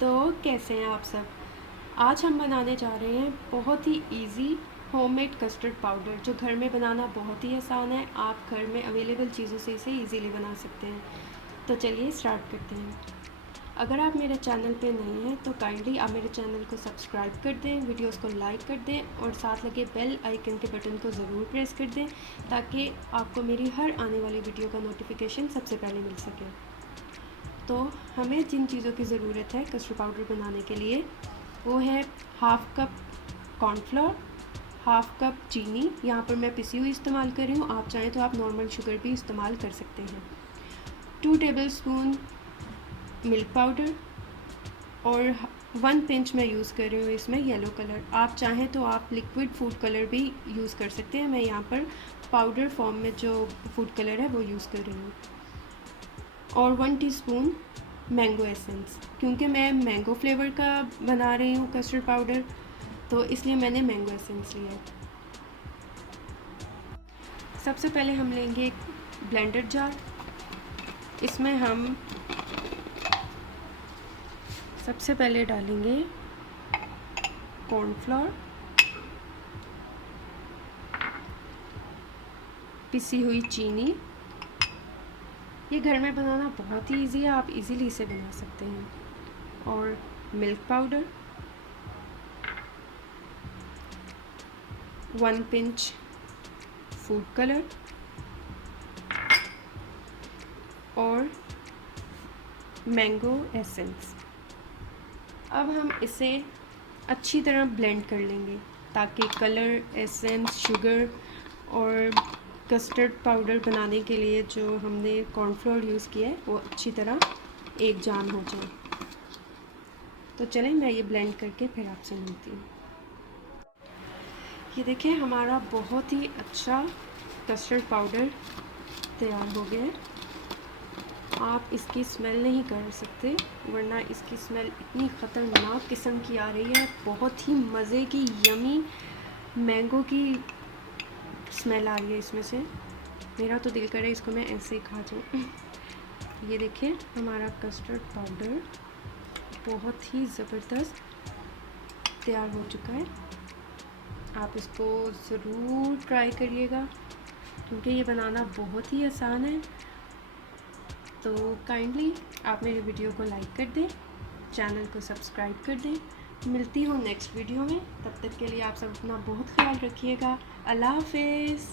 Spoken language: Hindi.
तो कैसे हैं आप सब। आज हम बनाने जा रहे हैं बहुत ही इजी होममेड कस्टर्ड पाउडर, जो घर में बनाना बहुत ही आसान है। आप घर में अवेलेबल चीज़ों से इसे इजीली बना सकते हैं। तो चलिए स्टार्ट करते हैं। अगर आप मेरे चैनल पे नए हैं तो काइंडली आप मेरे चैनल को सब्सक्राइब कर दें, वीडियोस को लाइक कर दें और साथ लगे बेल आइकन के बटन को ज़रूर प्रेस कर दें, ताकि आपको मेरी हर आने वाली वीडियो का नोटिफिकेशन सबसे पहले मिल सके। तो हमें जिन चीज़ों की ज़रूरत है कस्टर्ड पाउडर बनाने के लिए, वो है half cup cornflour, half cup चीनी, यहाँ पर मैं पिसी हुई इस्तेमाल कर रही हूँ, आप चाहें तो आप नॉर्मल शुगर भी इस्तेमाल कर सकते हैं। 2 टेबलस्पून मिल्क पाउडर और 1 पिंच मैं यूज़ कर रही हूँ इसमें येलो कलर। आप चाहें तो आप लिक्विड फूड कलर भी यूज़ कर सकते हैं। मैं यहाँ पर पाउडर फॉर्म में जो फूड कलर है वो यूज़ कर रही हूँ। और 1 टीस्पून मैंगो एसेंस, क्योंकि मैं मैंगो फ्लेवर का बना रही हूँ कस्टर्ड पाउडर, तो इसलिए मैंने मैंगो एसेंस लिया है। सबसे पहले हम लेंगे एक ब्लेंडर जार। इसमें हम सबसे पहले डालेंगे कॉर्नफ्लोर, पिसी हुई चीनी। ये घर में बनाना बहुत ही इजी है, आप इजीली इसे बना सकते हैं। और milk powder, 1 pinch food colour और मैंगो एसेंस। अब हम इसे अच्छी तरह ब्लेंड कर लेंगे, ताकि कलर, एसेंस, शुगर और कस्टर्ड पाउडर बनाने के लिए जो हमने कॉर्नफ्लोर यूज़ किया है वो अच्छी तरह एक जान हो जाए। तो चलें, मैं ये ब्लेंड करके फिर आपसे मिलती हूँ। ये देखिए, हमारा बहुत ही अच्छा कस्टर्ड पाउडर तैयार हो गया है। आप इसकी स्मेल नहीं कर सकते, वरना इसकी स्मेल इतनी ख़तरनाक किस्म की आ रही है, बहुत ही मज़े की यमी मैंगो की स्मेल आ रही है इसमें से। मेरा तो दिल करे इसको मैं ऐसे ही खा जाऊँ। ये देखिए, हमारा कस्टर्ड पाउडर बहुत ही ज़बरदस्त तैयार हो चुका है। आप इसको ज़रूर ट्राई करिएगा, क्योंकि ये बनाना बहुत ही आसान है। तो काइंडली आप मेरे वीडियो को लाइक कर दें, चैनल को सब्सक्राइब कर दें। मिलती हूँ नेक्स्ट वीडियो में, तब तक के लिए आप सब अपना बहुत ख्याल रखिएगा। अल्लाह हाफ़िज़।